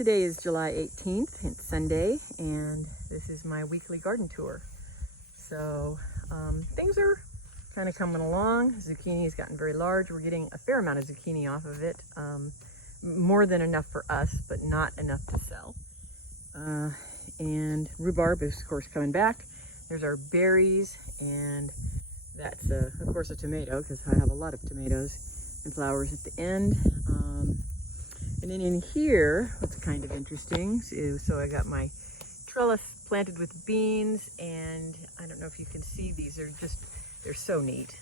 Today is July 18th, it's Sunday, and this is my weekly garden tour. So things are kind of coming along. Zucchini has gotten very large. We're getting a fair amount of zucchini off of it. More than enough for us, but not enough to sell. And rhubarb is, of course, coming back. There's our berries, and that's, of course, a tomato, because I have a lot of tomatoes and flowers at the end. And then in here, what's kind of interesting is, so I got my trellis planted with beans, and I don't know if you can see these, they're so neat.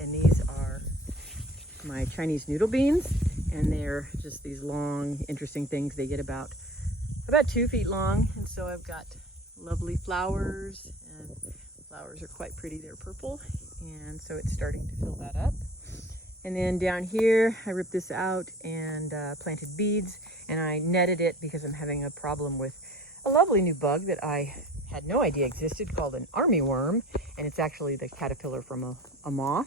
And these are my Chinese noodle beans, and they're just these long, interesting things. They get about 2 feet long, and so I've got lovely flowers, and flowers are quite pretty. They're purple, and so it's starting to fill that up. And then down here, I ripped this out and planted beads, and I netted it because I'm having a problem with a lovely new bug that I had no idea existed called an armyworm, and it's actually the caterpillar from a moth.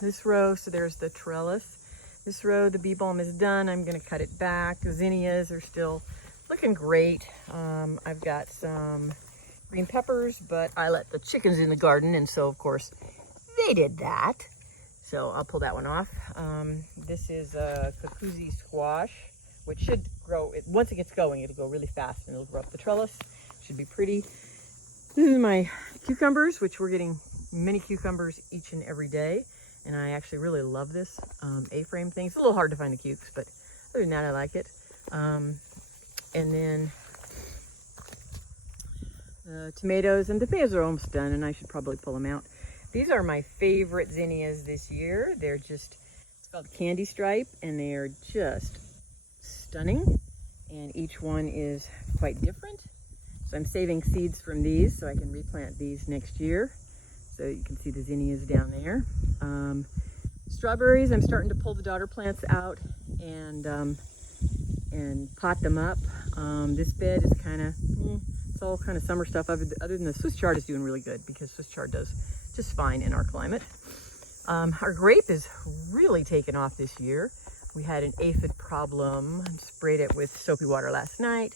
This row, so there's the trellis. This row, the bee balm is done. I'm going to cut it back. The zinnias are still looking great. I've got some green peppers, but I let the chickens in the garden, and so of course they did that. So I'll pull that one off. This is a Kokuzi squash, which should grow. Once it gets going, it'll go really fast and it'll grow up the trellis. Should be pretty. This is my cucumbers, which we're getting many cucumbers each and every day. And I actually really love this A-frame thing. It's a little hard to find the cukes, but other than that, I like it. And then the tomatoes, and the tomatoes are almost done, and I should probably pull them out. These are my favorite zinnias this year. They're just, it's called Candy Stripe, and they are just stunning. And each one is quite different. So I'm saving seeds from these so I can replant these next year. So you can see the zinnias down there. Strawberries, I'm starting to pull the daughter plants out and pot them up. This bed is kind of, it's all kind of summer stuff. Other than the Swiss chard is doing really good, because Swiss chard does just fine in our climate. Our grape is really taken off this year. We had an aphid problem, sprayed it with soapy water last night,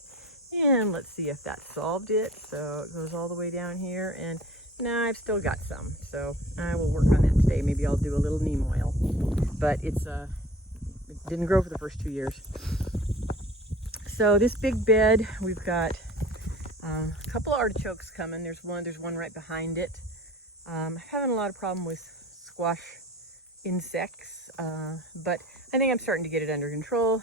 and let's see if that solved it. So it goes all the way down here, and now I've still got some, so I will work on that today. Maybe I'll do a little neem oil, but it didn't grow for the first 2 years. So this big bed, we've got a couple of artichokes coming. There's one right behind it. I'm having a lot of problem with squash insects, but I think I'm starting to get it under control.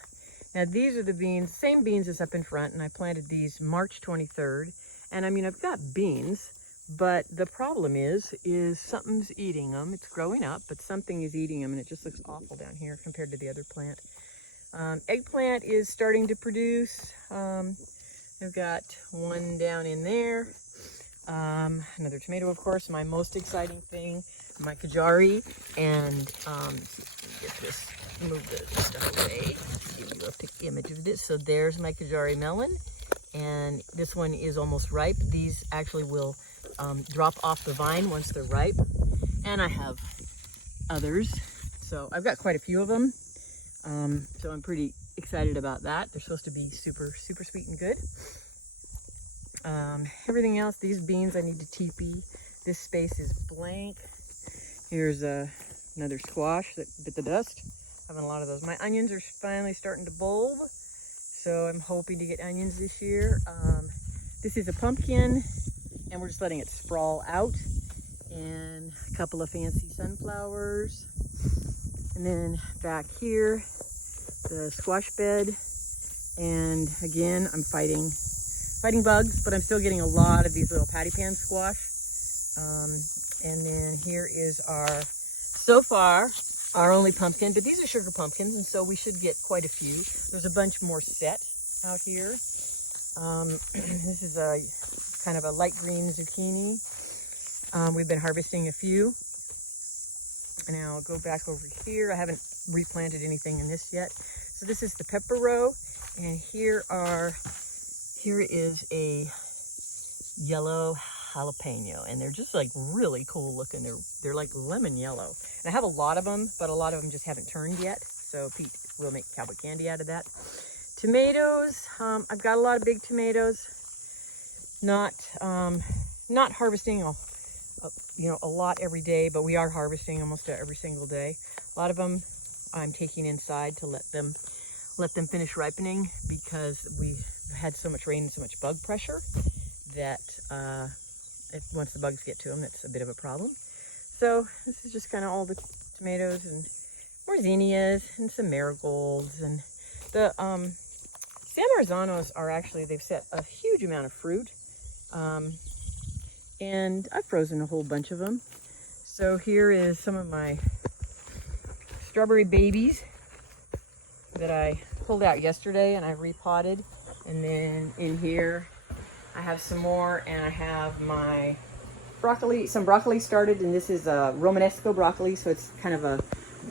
Now these are the beans, same beans as up in front, and I planted these March 23rd. And I mean, I've got beans, but the problem is something's eating them. It's growing up, but something is eating them, and it just looks awful down here compared to the other plant. Eggplant is starting to produce. I've got one down in there. Another tomato, of course, my most exciting thing, my Kajari, and get this, move this stuff away, give you a pic image of this. So there's my Kajari melon, and this one is almost ripe. These actually will drop off the vine once they're ripe, and I have others, so I've got quite a few of them. So I'm pretty excited about that. They're supposed to be super sweet and good. Everything else, these beans I need to teepee. This space is blank. Here's another squash that bit the dust. Having a lot of those. My onions are finally starting to bulb, so I'm hoping to get onions this year. This is a pumpkin, and we're just letting it sprawl out. And a couple of fancy sunflowers. And then back here, the squash bed. And again, I'm fighting bugs, but I'm still getting a lot of these little patty pan squash. And then here is so far, our only pumpkin, but these are sugar pumpkins, and so we should get quite a few. There's a bunch more set out here. This is a kind of a light green zucchini. We've been harvesting a few. And now I'll go back over here. I haven't replanted anything in this yet. So this is the pepper row, and here is a yellow jalapeno, and they're just like really cool looking. They're like lemon yellow, and I have a lot of them, but a lot of them just haven't turned yet. So Pete we'll make cowboy candy out of that. Tomatoes, I've got a lot of big tomatoes. Not harvesting a lot every day, but we are harvesting almost every single day. A lot of them I'm taking inside to let them finish ripening, because we had so much rain and so much bug pressure that once the bugs get to them, that's a bit of a problem. So this is just kind of all the tomatoes and more zinnias and some marigolds. And the San Marzanos are actually, they've set a huge amount of fruit. And I've frozen a whole bunch of them. So here is some of my strawberry babies that I pulled out yesterday and I repotted. And then in here I have some more, and I have my broccoli, some broccoli started, and this is a Romanesco broccoli, so it's kind of a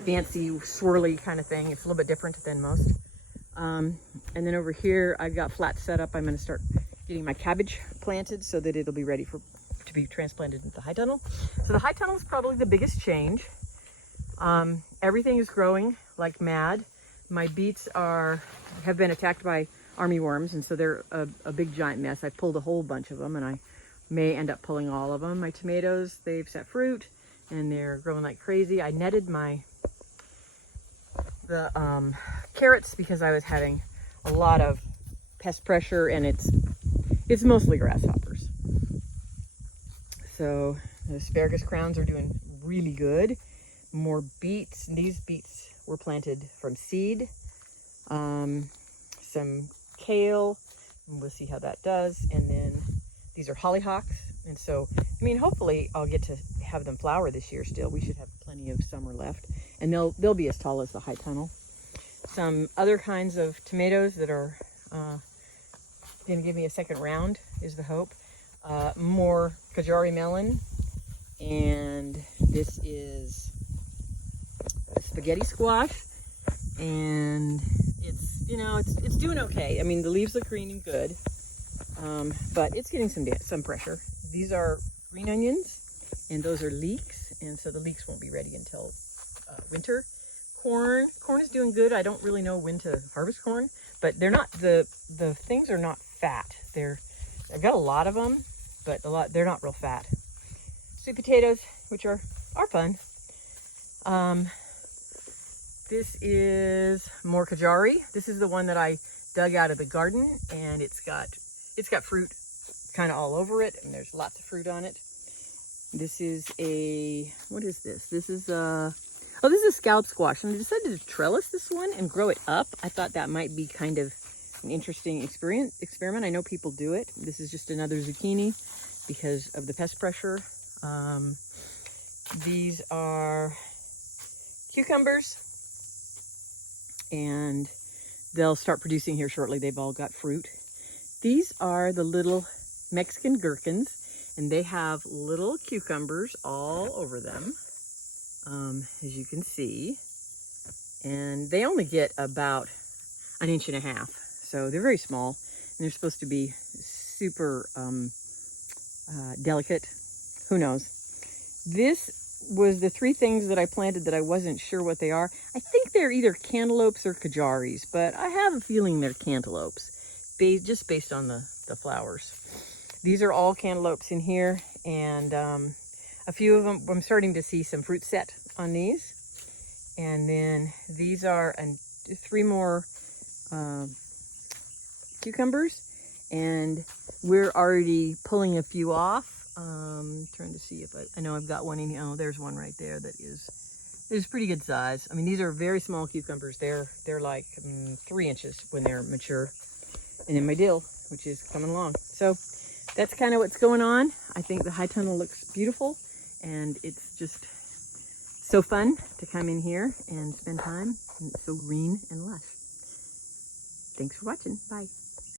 fancy swirly kind of thing. It's a little bit different than most. And then over here I've got flat set up. I'm going to start getting my cabbage planted so that it'll be ready to be transplanted into the high tunnel. So the high tunnel is probably the biggest change. Everything is growing like mad. My beets have been attacked by army worms, and so they're a big giant mess. I pulled a whole bunch of them, and I may end up pulling all of them. My tomatoes, they've set fruit and they're growing like crazy. I netted the carrots because I was having a lot of pest pressure, and it's mostly grasshoppers. So the asparagus crowns are doing really good. More beets. These beets were planted from seed. Some kale, and we'll see how that does. And then these are hollyhocks. And so, I mean, hopefully I'll get to have them flower this year still. We should have plenty of summer left. And they'll be as tall as the high tunnel. Some other kinds of tomatoes that are going to give me a second round is the hope. More Kajari melon. And this is spaghetti squash. And it's doing okay. I mean, the leaves look green and good, but it's getting some pressure. These are green onions, and those are leeks, and so the leeks won't be ready until winter. Corn is doing good. I don't really know when to harvest corn, but they're not the things are not fat. I've got a lot of them, but they're not real fat. Sweet potatoes, which are fun. This is more Kajari. This is the one that I dug out of the garden, and it's got fruit kind of all over it, and there's lots of fruit on it. This is what is this? This is this is scallop squash, and I decided to trellis this one and grow it up. I thought that might be kind of an interesting experiment. I know people do it. This is just another zucchini because of the pest pressure. These are cucumbers, and they'll start producing here shortly. They've all got fruit. These are the little Mexican gherkins, and they have little cucumbers all over them, as you can see. And they only get about 1.5 inches, so they're very small, and they're supposed to be super delicate. Who knows? This was the 3 things that I planted that I wasn't sure what they are. I think they're either cantaloupes or Kajaris, but I have a feeling they're cantaloupes, just based on the flowers. These are all cantaloupes in here, and a few of them, I'm starting to see some fruit set on these. And then these are 3 more cucumbers, and we're already pulling a few off. Trying to see if I know I've got one in here. Oh, there's one right there that is pretty good size. I mean, these are very small cucumbers. They're like 3 inches when they're mature. And then my dill, which is coming along. So that's kind of what's going on. I think the high tunnel looks beautiful, and it's just so fun to come in here and spend time. And it's so green and lush. Thanks for watching. Bye.